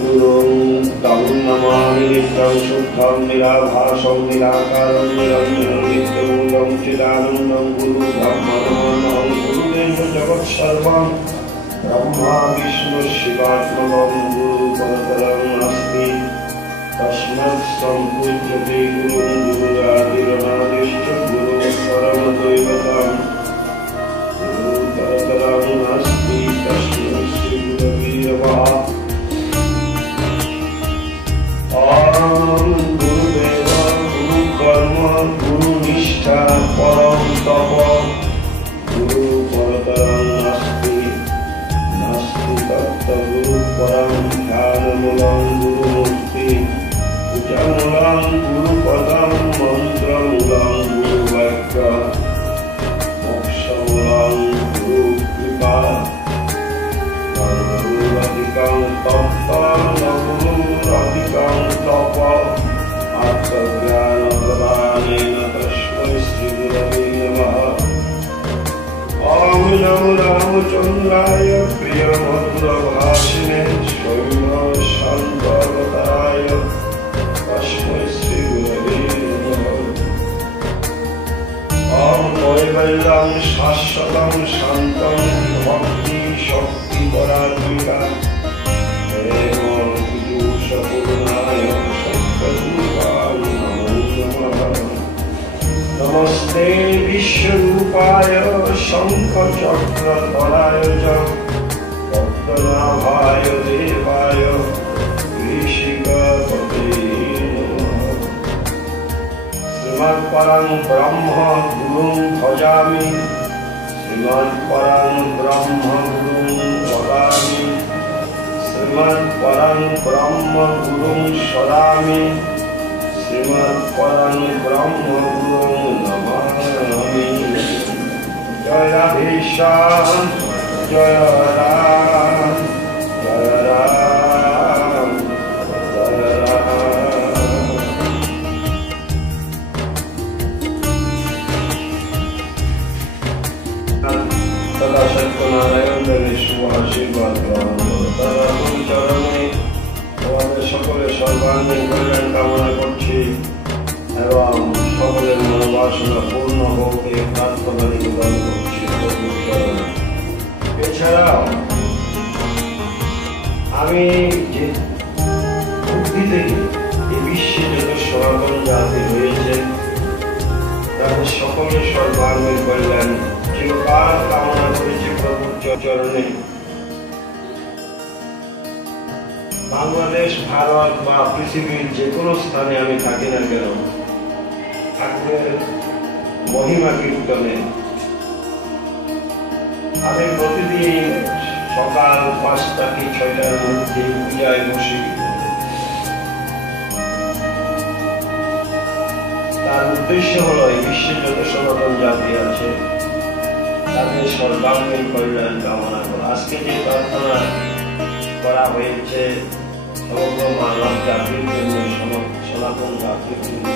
गुरुं तं नमामि नित्यं शुद्धं निराभासं निराकारं निरञ्जनं नित्यमूलं चिदानन्दं गुरुब्रह्मणं गुरुदेव जगत्सर्वं ब्रह्मा विष्णु शिवात्मकं गुरुपरतरं नास्ति तस्मात् सम्पूज्यते गुरुं गुरुरादिरनादिश्च गुरुः परमदैवतं गुरुपरतरं नास्ति तस्मै श्रीगुरवे नमः। गुरुदेव गुरु कर्म गुरु निष्ठा परम तप गुरु परतरं नास्ति नास्ति तत्तगुरु परं ध्यानमूलं गुरुमूर्ति पूजामूलं गुरुपदं मन्त्रमूलं गुरुवाक्य मोक्षमूलं गुरुकृपा गुरुराधिकां तप्तं गुरुराधिकां तप आत्मज्ञानप्रदानेन तस्मै श्रीगुरवे नमः। ॐ नमो रामचन्द्राय प्रियमधुरभाषिणे स्वयंशान्तवताय तस्मै श्रीगुरवे नमः। ॐ कैवल्यं शाश्वतं शान्तं भक्ति शक्तिपरात्मिका पूर्णाय सत्तरूपाय नमो नमः। नमस्ते विश्वरूपाय शङ्खचक्रधराय च पद्मनाभाय देवाय ऋषिकपते नमः। श्रीमत्परं ब्रह्म गुरुं भजामि श्रीमत्परं ब्रह्म गुरुं वदामि श्रीमत्परं ब्रह्म गुरुं शरामि श्रीमत्परं ब्रह्म गुरुं नमामि। जय राधेश्याम जय राम जय राम जय राम। सदा सत्यनारायण शुभ आशीर्वाद ग्रहण তারা তোর চরণে আমাদের সকলের সর্বাঙ্গীন কল্যাণ কামনা করছি এবং সকলের মনোবাসনা পূর্ণ হোক এই প্রার্থনা নিবেদন করছি। এছাড়াও আমি যে বুদ্ধি থেকে এই বিশ্বে যত সনাতন জাতি রয়েছে তাদের সকলের সর্বাঙ্গীন কল্যাণ চিরকাল কামনা করেছি প্রভুর চরণে। বাংলাদেশ ভারত বা পৃথিবীর যে কোনো স্থানে আমি থাকি না কেন ঠাকুরের মহিমা কীর্তনে আমি প্রতিদিন সকাল ৫টা কি ৬টার মধ্যে পূজায় বসি। তার উদ্দেশ্য হলো এই বিশ্বের যত সনাতন জাতি আছে তাদের সর্বাঙ্গীন কল্যাণ কামনা করা। আজকে যে প্রার্থনা করা হয়েছে সমগ্র মানব জাতির জন্য সনাতন জাতির জন্য।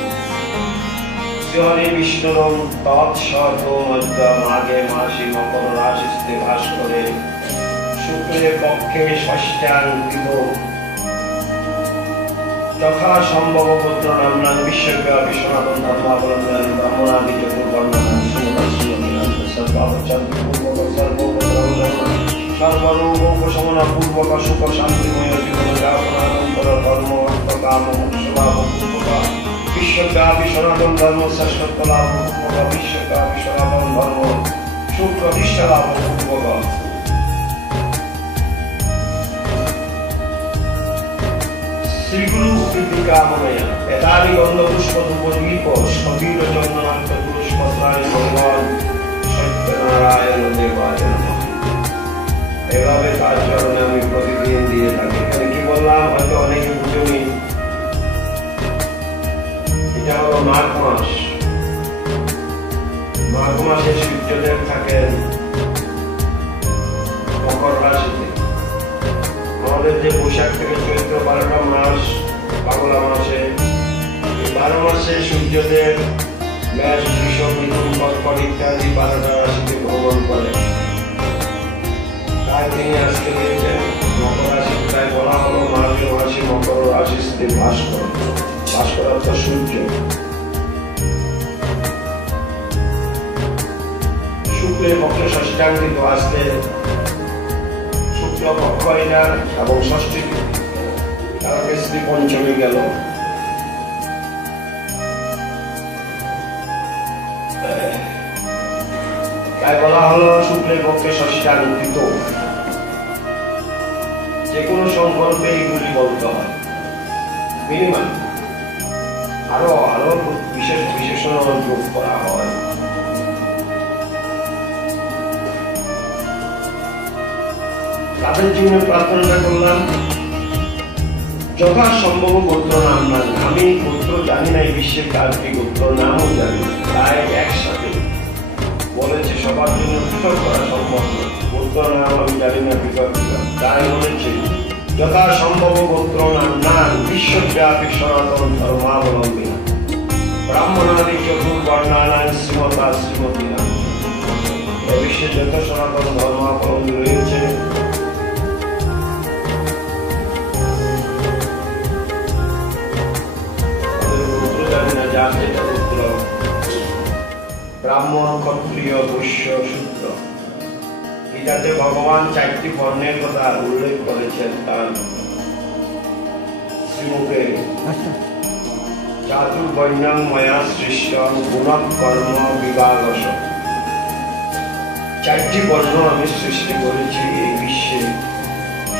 শ্রী বিষ্ণুরম তৎসর্বমধ্য মাঘে মাসি মকর রাশিতে ভাস করে শুক্লে পক্ষে ষষ্ঠাঙ্কিত যথা সম্ভব পুত্র নামনাং বিশ্বব্যাপী সনাতন ধর্মাবলম্বন ব্রাহ্মণাদি চতুর্বর্ণনা সর্বরোগোপশমন পূর্বক সুখ শান্তিময় জীবন যাপনানন্তর ধর্ম অর্থকাম মোক্ষলাভ পূর্বক বিশ্বব্যাপী সনাতন ধর্ম শ্রেষ্ঠত্ব লাভ পূর্বক বিশ্বব্যাপী সনাতন ধর্ম সুপ্রতিষ্ঠা লাভ পূর্বক শ্রীগুরু প্রীতি কামনায় এতারি গন্ধ পুষ্প ধূপদীপ সবীর চন্দনান্ত পুষ্পত্রায় ভগবান সত্যনারায়ণ দেবায় নমঃ। এভাবে তার চরণে আমি প্রতিদিন দিয়ে থাকি। এখানে কি বললাম হয়তো অনেকে বুঝেনি, এটা হলো মাঘ মাস। মাঘ মাসে সূর্যদেব থাকেন মকর রাশিতে। আমাদের যে বৈশাখ থেকে চৈত্র 12টা মাস বাংলা মাসে, এই 12 মাসে সূর্যদেব মেষ বৃষ মিথুন কর্কট ইত্যাদি 12টা রাশিতে ভ্রমণ করেন। তাই তিনি আজকে রয়েছেন মকর রাশি। তাই বলা হলো মাঘে আজকে ভাস্কর, ভাস্কর অর্থ সূর্য। শুক্লের পক্ষে ষষ্ঠাঙ্কিত আজকে শুক্লপক্ষ এটা এবং ষষ্ঠী তারকে শ্রী পঞ্চমী গেল। তাই বলা হলো শুক্লের পক্ষে ষষ্ঠাঙ্কিত। যে কোনো সংকল্পে এইগুলি বলতে হয়। মিনিমাম আরো আরো বিশেষ বিশেষণ যোগ করা হয়। তাদের জন্য প্রার্থনা করলাম যথাসম্ভব গোত্র নাম না। আমি গোত্র জানি না, এই বিশ্বের কার কি গোত্র নামও জানি না, তাই একসাথে বলেছে সবার জন্য পৃথক করা সম্ভব নয়। গোত্র নাম আমি জানি না, পৃথক তাই বলেছে যথাসম্ভব গোত্র নাম না বিশ্বব্যাপী সনাতন ধর্মাবলম্বী ব্রাহ্মণাদি চতুর্বর্ণানাং শ্রীমতা শ্রীমতী নাম। বিশ্বে যত সনাতন ধর্মাবলম্বী রয়েছে ব্রাহ্মণ, ক্ষত্রিয়, বৈশ্য, শূদ্র। গীতাতে ভগবান 4টি বর্ণের কথা উল্লেখ করেছেন তার শ্রীমুখে। চাতুর্বর্ণং ময়া সৃষ্টং গুণঃ কর্ম বিভাগশ। 4টি বর্ণ আমি সৃষ্টি করেছি এই বিশ্বে।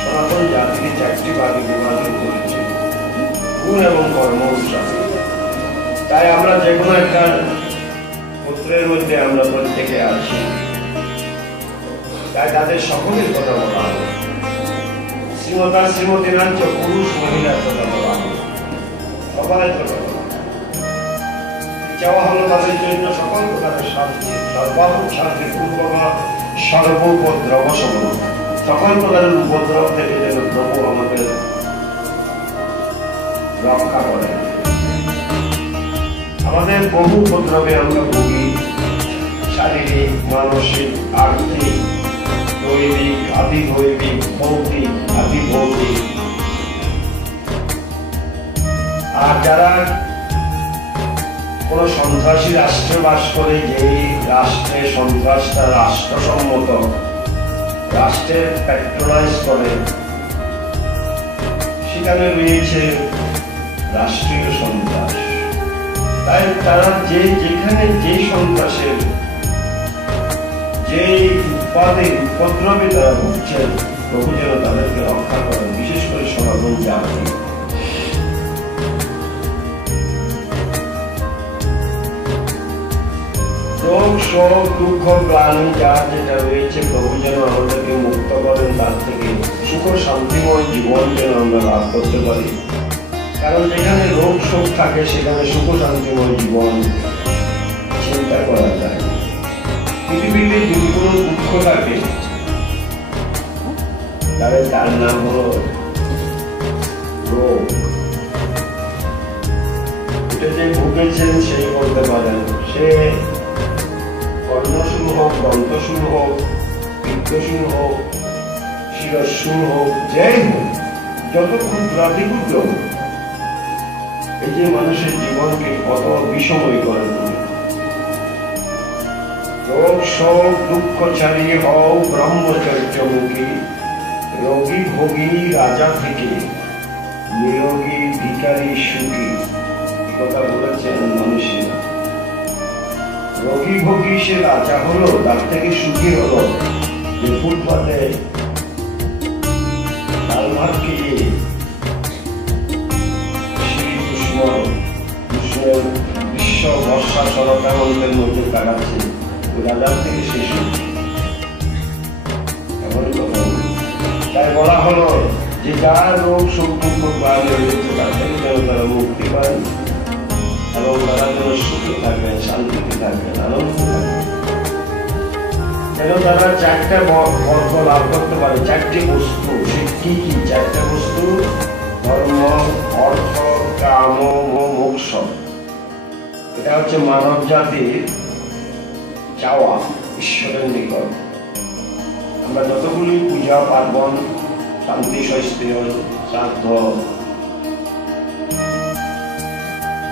সনাতন জাতিকে 4টি ভাগে বিভাজন করেছি, গুণ এবং কর্ম অনুসারে। তাই আমরা যে কোনো একটা গোত্রের মধ্যে আমরা প্রত্যেকে আছি, তাই তাদের সকলের কথা বলা হবে। শ্রীমতা শ্রীমতী নাচ পুরুষ মহিলার কথা বলা হবে, সবাই কথা বলা হবে। চাওয়া হলো তাদের জন্য সকল প্রকারের শান্তি, সর্বাত্মক শান্তি পূর্বক সর্বোপদ্রব সমন। সকল প্রকারের উপদ্রব থেকে যেন প্রভু আমাদের রক্ষা করে। আমাদের বহু উপদ্রবে আমরা ভুগি, শারীরিক, মানসিক, আর্থিক, দৈবিক, আধিদৈবিক, ভৌতিক, আধিভৌতিক। আর যারা কোন সন্ত্রাসী রাষ্ট্রে বাস করে, যেই রাষ্ট্রে সন্ত্রাসটা রাষ্ট্রসম্মত, রাষ্ট্রের প্যাট্রোনাইজ করে, সেখানে রয়েছে রাষ্ট্রীয় সন্ত্রাস। তাই তারা যেখানে যে সন্ত্রাসের যে উপদ্রবে তারা ভুগছেন, প্রভু যেন তাদেরকে রক্ষা করেন, বিশেষ করে সনাতন জাতি। রোগ, শোক, দুঃখ, গ্লানি যার যেটা রয়েছে, প্রভু যেন আমাদেরকে মুক্ত করেন তার থেকে। সুখ শান্তিময় জীবন যেন আমরা লাভ করতে পারি। কারণ যেখানে রোগ শোক থাকে সেখানে সুখ শান্তিময় জীবন চিন্তা করা যায়। পৃথিবীতে যদি কোনো দুঃখ থাকে তাহলে তার নাম হলো রোগ। এটা যে ভুগেছেন সেই বলতে পারেন, সে কর্ণশূল হোক, দন্তশূল হোক, পিত্তশূল হোক, শিরশূল হোক, যাই হোক, যত ক্ষুদ্রাতি ক্ষুদ্র হোক, এই যে মানুষের জীবনকে কত বিষময় করে তোলে। রোগ শোক দুঃখ ছাড়িয়ে হও ব্রহ্মচর্যমুখী, রোগী ভোগী রাজা থেকে নিরোগী ভিখারি সুখী। এই কথা বলেছেন মানুষেরা। রোগী ভোগী সে রাজা হলো, তার থেকে সুখী হলো যে ফুটপাতে ডাল ভাত খেয়ে বিশ্ব বর্ষা শরতাবন্তের মধ্যে কাটাচ্ছে, রাজার থেকে সে সুখী। তাই বলা হলো যে যার রোগ শোক দুঃখ ক্লান্তি রয়েছে তার থেকে যেন তারা মুক্তি পান এবং তারা যেন সুখে থাকবেন, শান্তিতে থাকবেন, আনন্দে থাকবেন। যেন তারা 4টা বর্গ লাভ করতে পারে, 4টি বস্তু। সে কি কি 4টা বস্তু? ধর্ম, অর্থ, কাম ও মোক্ষ। এটা হচ্ছে মানব জাতির চাওয়া ঈশ্বরের নিকট। আমরা যতগুলি পূজা পার্বণ, শান্তি, স্বস্তির, শ্রাদ্ধ,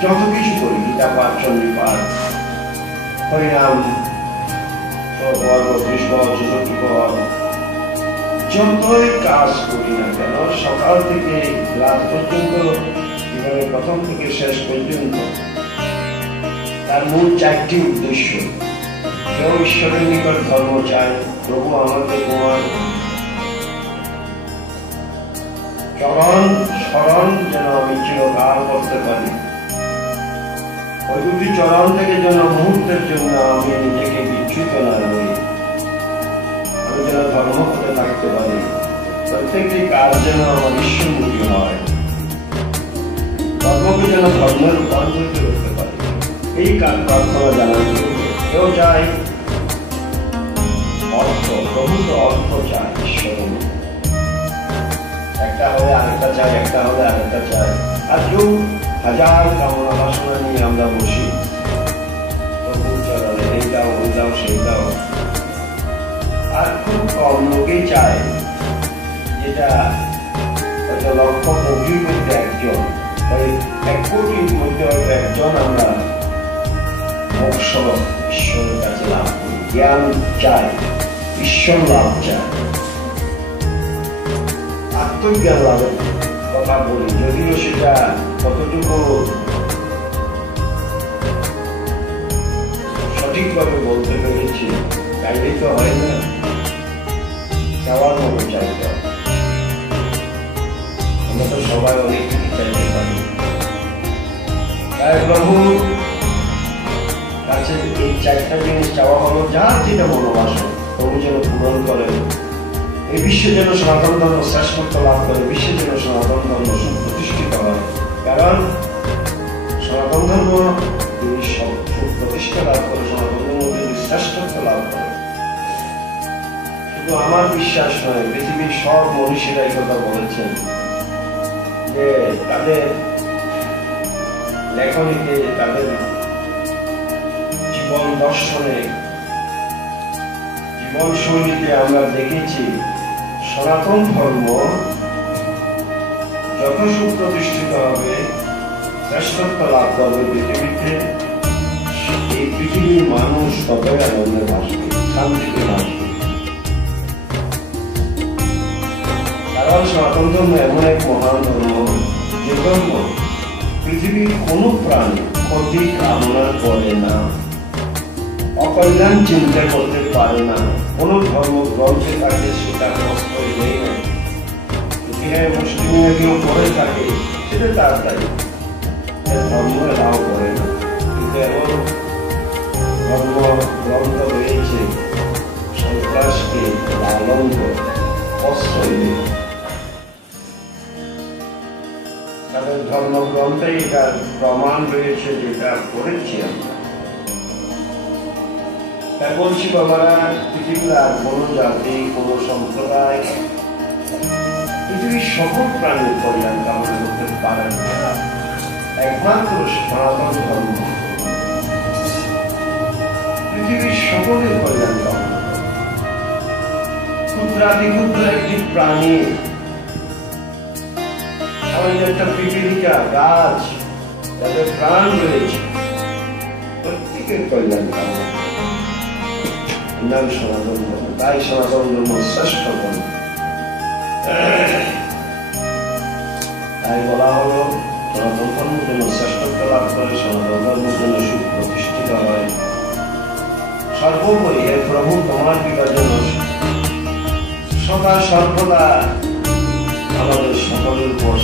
যত কিছু করি, গীতা পাঠ, চণ্ডী পাঠ, হরিনাম, যতই কাজ করি না কেন, সকাল থেকে রাত পর্যন্ত, জীবনে প্রথম থেকে শেষ পর্যন্ত, তার মূল 4টি উদ্দেশ্য। কেউ ঈশ্বরের নিকট ধর্ম চায়, প্রভু আমাকে তোমার চরণ স্মরণ যেন আমি চিরকাল করতে পারি, ওই দুটি চরণ থেকে যেন মুহূর্তের জন্য আমি নিজেকে বিচ্যুত না করি, আমি যেন ধর্ম হতে থাকতে পারি, প্রত্যেকটি কাজ যেন আমার ঈশ্বরমুখী হয়, ধর্মকে যেন ধর্মের রূপান্তরিত করতে পারি, এই কাজ প্রার্থনা জানার জন্য। কেউ চায় অর্থ, প্রভু তো অর্থ চায়, ঈশ্বর একটা হলে আরেকটা চাই, একটা হলে আরেকটা চাই, আর কেউ হাজার কামনা বাসনা নিয়ে আমরা বসি প্রভুর চরণে, এই দাও, ওই দাও, সেই দাও। আর খুব কম লোকেই চায়, যেটা হয়তো লক্ষ কোটির মধ্যে একজন, 1 কোটির মধ্যে হয়তো একজন আমরা মোক্ষ ঈশ্বরের কাছে লাভ করি, জ্ঞান চাই, ঈশ্বর লাভ চাই, আত্মজ্ঞান লাভের কথা বলি, যদিও সেটা কতটুকু সঠিকভাবে বলতে পেরেছি, চাইলেই তো হয় না, চাওয়ার মতো চাইতে হবে। আমরা তো সবাই অনেক কিছু চাইতে পারি, তাই প্রভু কাছে এই 4টা জিনিস চাওয়া হলো, যার যেটা মনোবাসনা প্রভু যেন পূরণ করেন, এই বিশ্বে যেন সনাতন ধর্ম শ্রেষ্ঠত্ব লাভ করে, বিশ্বে যেন সনাতন ধর্ম সুপ্রতিষ্ঠিত হয়। কারণ সনাতন ধর্ম যদি সুপ্রতিষ্ঠা লাভ করে, সনাতন ধর্ম যদি শ্রেষ্ঠত্ব লাভ করে, শুধু আমার বিশ্বাস নয়, পৃথিবীর সব মনীষীরা এই কথা বলেছেন যে তাদের লেখনীতে, তাদের জীবন দর্শনে, জীবন শৈলীতে আমরা দেখেছি সনাতন ধর্ম যত সুপ্রতিষ্ঠিত হবে, শ্রেষ্ঠত্ব লাভ করবে পৃথিবীতে, এই পৃথিবীর মানুষ ততই আনন্দে বাসবে, শান্তিতে বাসবে। কারণ সনাতন ধর্ম এমন এক মহান ধর্ম, যে ধর্ম পৃথিবীর কোনো প্রাণী ক্ষতি কামনা করে না, অকল্যাণ চিন্তা করতে পারে না, কোন ধর্ম গ্রন্থে থাকে সেটা প্রশ্রয় নেই না। ইতিহাস মুসলিমে কেউ করে থাকে সেটা তার দায়ী, ধর্ম এলাও করে না। কিন্তু এমন ধর্ম গ্রন্থ রয়েছে সন্ত্রাসকে লালন করে, প্রশ্রয় নেই। তাদের ধর্মগ্রন্থে এটার প্রমাণ রয়েছে, যেটা পড়েছি আমরা। তাই বলছি বাবারা, পৃথিবীর আর কোনো জাতি, কোনো সম্প্রদায় পৃথিবীর সকল প্রাণীর কল্যাণ কামনা করতে পারেন না, একমাত্র সনাতন ধর্ম পৃথিবীর সকলের কল্যাণ কামনা করে। ক্ষুদ্রাতি ক্ষুদ্র একটি প্রাণী, আমাদের একটা পিপীলিকা গাছ, যাদের প্রাণ রয়েছে, প্রত্যেকের কল্যাণ কামনা নাম সনাতন ধর্ম। তাই সনাতন ধর্ম শ্রেষ্ঠ ধর্ম। তাই বলা হলো সনাতন ধর্ম যেন শ্রেষ্ঠত্ব লাভ করে, সনাতন ধর্ম যেন সুপ্রতিষ্ঠিত হয়। সর্বোপরি হে প্রভু, তোমার বিভাজন সদা সর্বদা আমাদের সকলের উপর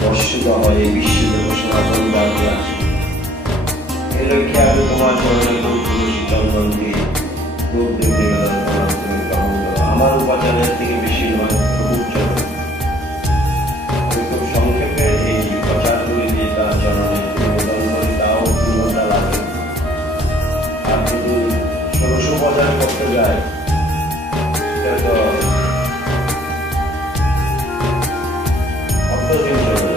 বর্ষিত হয়, এই বিশ্বে যেন সনাতন জাতি আছে। এ লক্ষ্যে আমি তোমার চরণে তুলসী চন্দন দিয়ে দুধ দিতে গেলে তুমি গ্রহণ করো। আমার উপাচারের থেকে বেশি নয়, প্রভুর চরণ। আমি খুব সংক্ষেপে এই উপাচারগুলি দিয়ে তার চরণে নিবেদন করি, তাও পূর্ণতা লাগে। আর যদি ষোড়শ উপাচার করতে যায়, সেটা তো অত্যধিক চলে।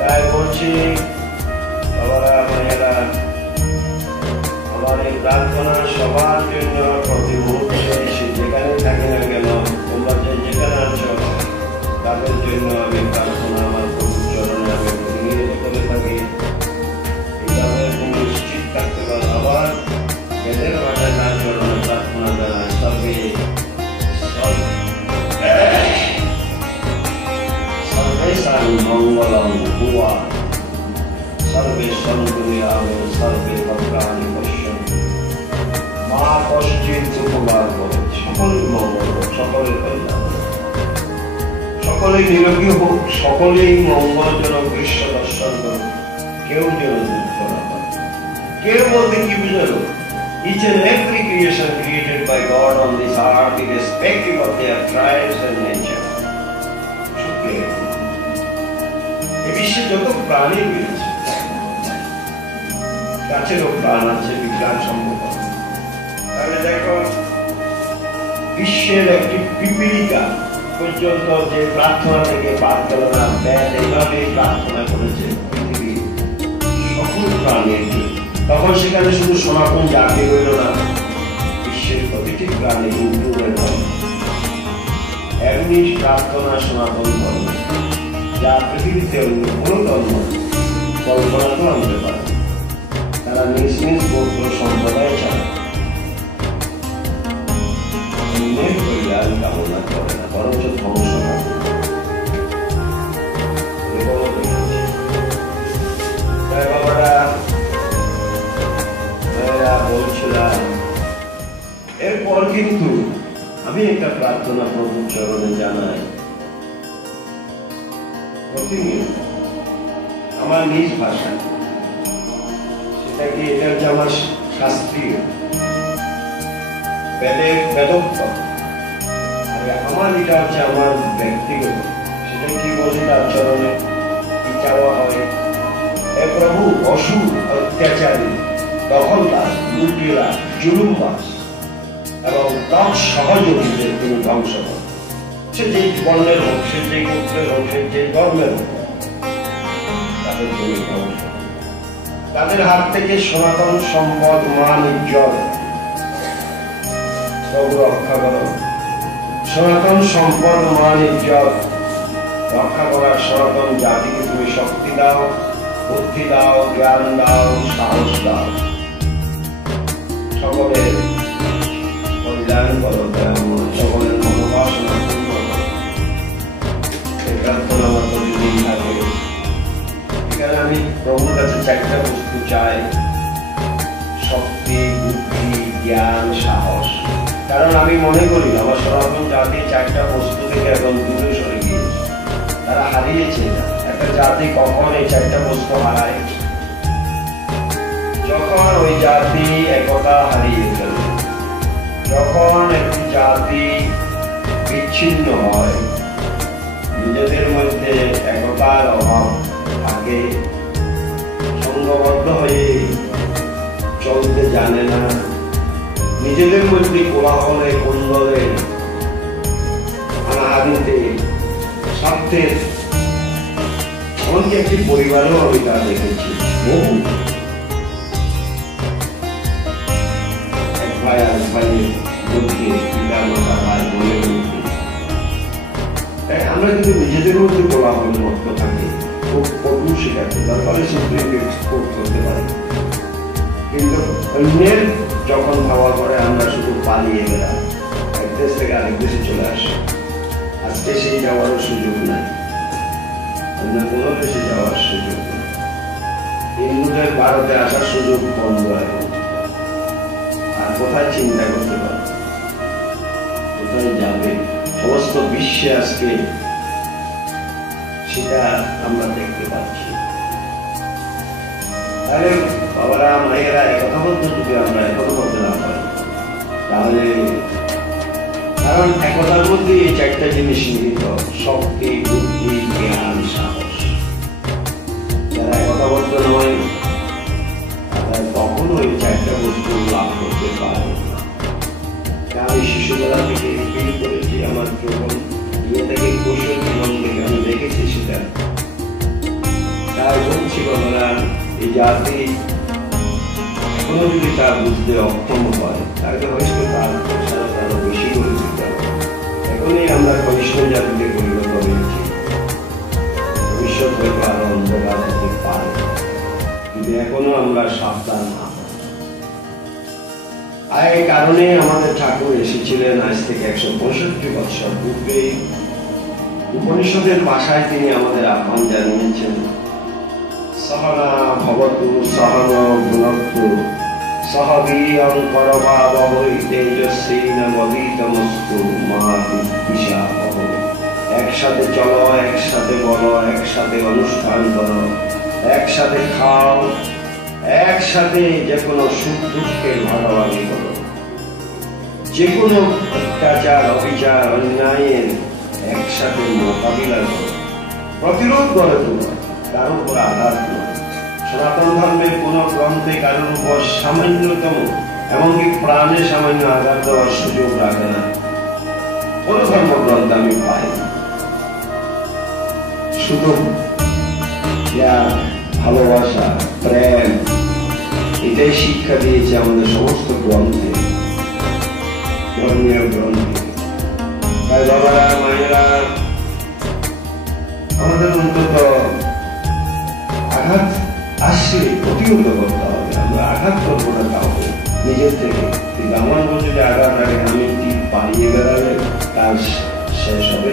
তাই বলছি বাবারা, মায়েরা, আমার এই প্রার্থনা সবার জন্য প্রতি মুহূর্তে, সে যেখানে থাকে না কেন, তোমরা যে যেখানে আছো, তাদের জন্য আমি প্রার্থনা আমার প্রভুর চরণে আমি প্রতিনিধিত্ব করে सर्वेषां मंगलं भूयात् सर्वे सन्तु निरामयाः सर्वे भद्राणि पश्यन्तु मा कश्चित् दुःखभाग् भवेत् সকলের মঙ্গল হোক সকলের কল্যাণ সকলেই নিরোগী হোক সকলেই মঙ্গলজনক দৃশ্য দর্শন করুক কেউ যেন দুঃখ না পায় কেউ বলতে কি বুঝালো each and every creation created by God on this earth irrespective of their tribes and nature এই বিশ্বে যত প্রাণী রয়েছে গাছেরও প্রাণ আছে বিজ্ঞান সম্মত তাহলে দেখো বিশ্বের একটি পিপিলিকা পর্যন্ত যে প্রার্থনা থেকে বাদ গেল না ব্যাস এইভাবে প্রার্থনা করেছে পৃথিবীর সকল প্রাণীর তখন সেখানে শুধু সনাতন জাতি রইল না বিশ্বের প্রতিটি প্রাণী ইনক্লুডেড হয় এমনি প্রার্থনা সনাতন ধর্ম যা পৃথিবীতে অন্য কোনো ধর্ম কল্পনা তো আনতে পারে তারা নিজ নিজ গোত্র সম্প্রদায় চায় অন্যের কল্যাণ কামনা করে না বরঞ্চ ধ্বংস বাবারা বলছিলাম এরপর কিন্তু আমি একটা প্রার্থনা প্রভুর চরণে জানাই প্রতিনিয়ত আমার নিজ ভাষা সেটা কি এটা হচ্ছে আমার শাস্ত্রীয় বেদের বেদোক্ত আর আমার এটা হচ্ছে আমার ব্যক্তিগত সেটা কি বলছে তার চরণে কি চাওয়া হয় হে প্রভু অসুর অত্যাচারী দখলদার লুটেরা জুলুমবাজ এবং তৎ সহযোগীদের তিনি ধ্বংস করেন সে যে বর্ণের হোক সে যে গোত্রের হোক সে যে ধর্মের হোক তাদের তিনি ধ্বংস তাদের হাত থেকে সনাতন সম্পদ মান ইজ্জত সব রক্ষা করো সনাতন সম্পদ মান ইজ্জত রক্ষা করার সনাতন জাতিকে তুমি শক্তি দাও বুদ্ধি দাও জ্ঞান দাও সাহস দাও সকলের কল্যাণ করো সকলের মনোবাসনা পূর্ণ করো এই প্রার্থনা আমার প্রতিদিন থাকে এখানে আমি প্রভুর কাছে চারটা বস্তু চাই শক্তি বুদ্ধি জ্ঞান সাহস কারণ আমি মনে করি আমার সনাতন জাতি চারটা বস্তু থেকে এখন দূরে সরে গিয়েছে তারা হারিয়েছে একটা জাতি কখন এই চারটা বস্তু হারায় যখন ওই জাতি একতা হারিয়ে ফেলে যখন একটি জাতি বিচ্ছিন্ন হয় নিজেদের মধ্যে একতার অভাব থাকে সংঘবদ্ধ হয়ে চলতে জানে না নিজেদের মধ্যে কোলাহলে কুণ্ডলে হানাহানিতে স্বার্থের এমনকি একটি পরিবারেও আমি তা দেখেছি বহু এক ভাই আর ভাইয়ের মধ্যে পিতা মাতা ভাই বোনের মধ্যে আমরা কিন্তু নিজেদের মধ্যে কোলাহল মত থাকি খুব কটু শেখাতে তারপরে সুপ্রিমকে কোর্ট করতে পারি কিন্তু অন্যের যখন ভাবা করে আমরা শুধু পালিয়ে গেলাম এক দেশ থেকে আরেক দেশে চলে আসি আজকে সেই যাওয়ারও সুযোগ নাই অন্য কোনো দেশে যাওয়ার সুযোগ নেই হিন্দুদের ভারতে আসার সুযোগ বন্ধ এখন আর কোথায় চিন্তা করতে পারে কোথায় যাবে সমস্ত বিশ্বে আজকে সেটা আমরা দেখতে পাচ্ছি তাহলে বাবারা মায়েরা একথা বলতে যদি আমরা একথা বলতে না পারি তাহলে কারণ একতার মধ্যে এই চারটা জিনিস নিহিত শক্তি বুদ্ধি জ্ঞান সাহস যারা একথা বলতে নয় তারা কখনো এই চারটা বস্তু লাভ করতে পারে না আমি শিশুবেলা থেকে ফিল করেছি আমার যখন ইয়ে থেকে কৌশল জীবন থেকে আমি দেখেছি সেটা তাই বলছি বাবারা এই জাতি এখনো যদি তা বুঝতে অক্ষম হয় তাহলে হয়তো তার আরো বেশি করে দিতে হবে এখনই আমরা কনিষ্ঠ জাতিতে পরিণত হয়েছি ভবিষ্যৎ হয়তো আরো অন্ধকার হতে পারে কিন্তু এখনো আমরা সাবধান না এই কারণে আমাদের ঠাকুর এসেছিলেন আজ থেকে 165 বছর পূর্বে উপনিষদের ভাষায় তিনি আমাদের আহ্বান জানিয়েছেন, সহনা ভবতু সহন ভুনক্তু সহ বীর্যং করভাবহৈ তেজস্বিনাবধীতমস্তু মা বিদ্বিষাবহ। একসাথে চলো, একসাথে বলো, একসাথে অনুষ্ঠান করো, একসাথে খাও, একসাথে যে কোনো সুখ দুঃখের ভাগাভাগি করো, যে কোনো অত্যাচার অবিচার অন্যায়ের একসাথে মোকাবিলা করো, প্রতিরোধ করে তোলো, কারোর উপর আঘাত নয়। সনাতন ধর্মের কোন গ্রন্থে কারোর উপর সামান্যতম এমনকি প্রাণে সামান্য আঘাত দেওয়ার সুযোগ রাখে না। কোন ধর্মগ্রন্থ আমি পাই না। শুধু ভালোবাসা, প্রেম, এটাই শিক্ষা দিয়েছে আমাদের সমস্ত গ্রন্থে, ধর্মীয় গ্রন্থে। তাই বাবারা, মায়েরা, আমাদের অন্তত আঘাত আসলে প্রতিহত করতে হবে। আমরা আঘাত করবো না কাউকে নিজের থেকে, কিন্তু আমার মধ্যে যে আঘাত আগে আমি ঠিক পালিয়ে বেড়ালে তার শেষ হবে।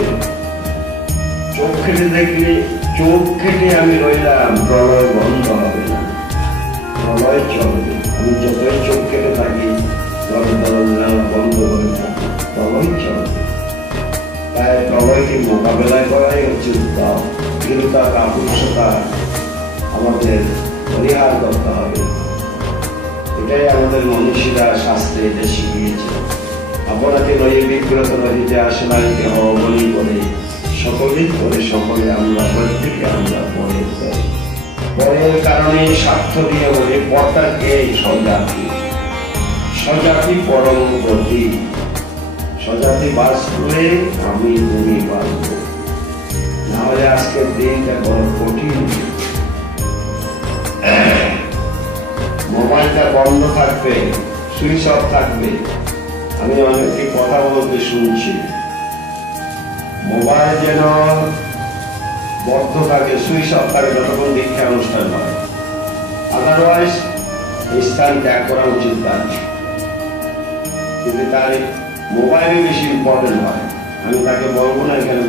চোখ খেটে দেখলে, চোখ খেটে আমি রইলাম, প্রলয় বন্ধ হবে না, প্রলয় চলবে। আমি যতই চোখ কেটে থাকি, বন্ধ করে থাকি, প্রলয় চলবে। তাই প্রলয়কে মোকাবেলা করাই হচ্ছে উদ্যম, দৃঢ়তা, কাপুরুষতা আমাদের পরিহার করতে হবে। এটাই আমাদের মনীষীরা শাস্ত্রে এটা শিখিয়েছে। আপনাকে নয় বিগ্রত নদীতে আসলাইতে হওয়া বলি বলে সকলেই করে, সকলে আমরা প্রত্যেকে আমরা পরের করি। পরের কারণে স্বার্থ দিয়ে বলে পরটাকে স্বজাতি, স্বজাতি পরম গতি, স্বজাতি বাঁচলে আমি তুমি বাঁচব, না হলে আজকের দিনটা বড় কঠিন। মোবাইলটা বন্ধ থাকবে, সুইচ অফ থাকবে। আমি অনেকে কথা বলতে শুনছি, মোবাইল যেন বন্ধ থাকে, সুইচ অফ থাকে যতক্ষণ দীক্ষা অনুষ্ঠান হয়। আদারওয়াইজ স্থান ত্যাগ করা উচিত তার। কিন্তু তার মোবাইলে বেশি ইম্পর্টেন্ট হয়। আমি তাকে বলবো না এখানে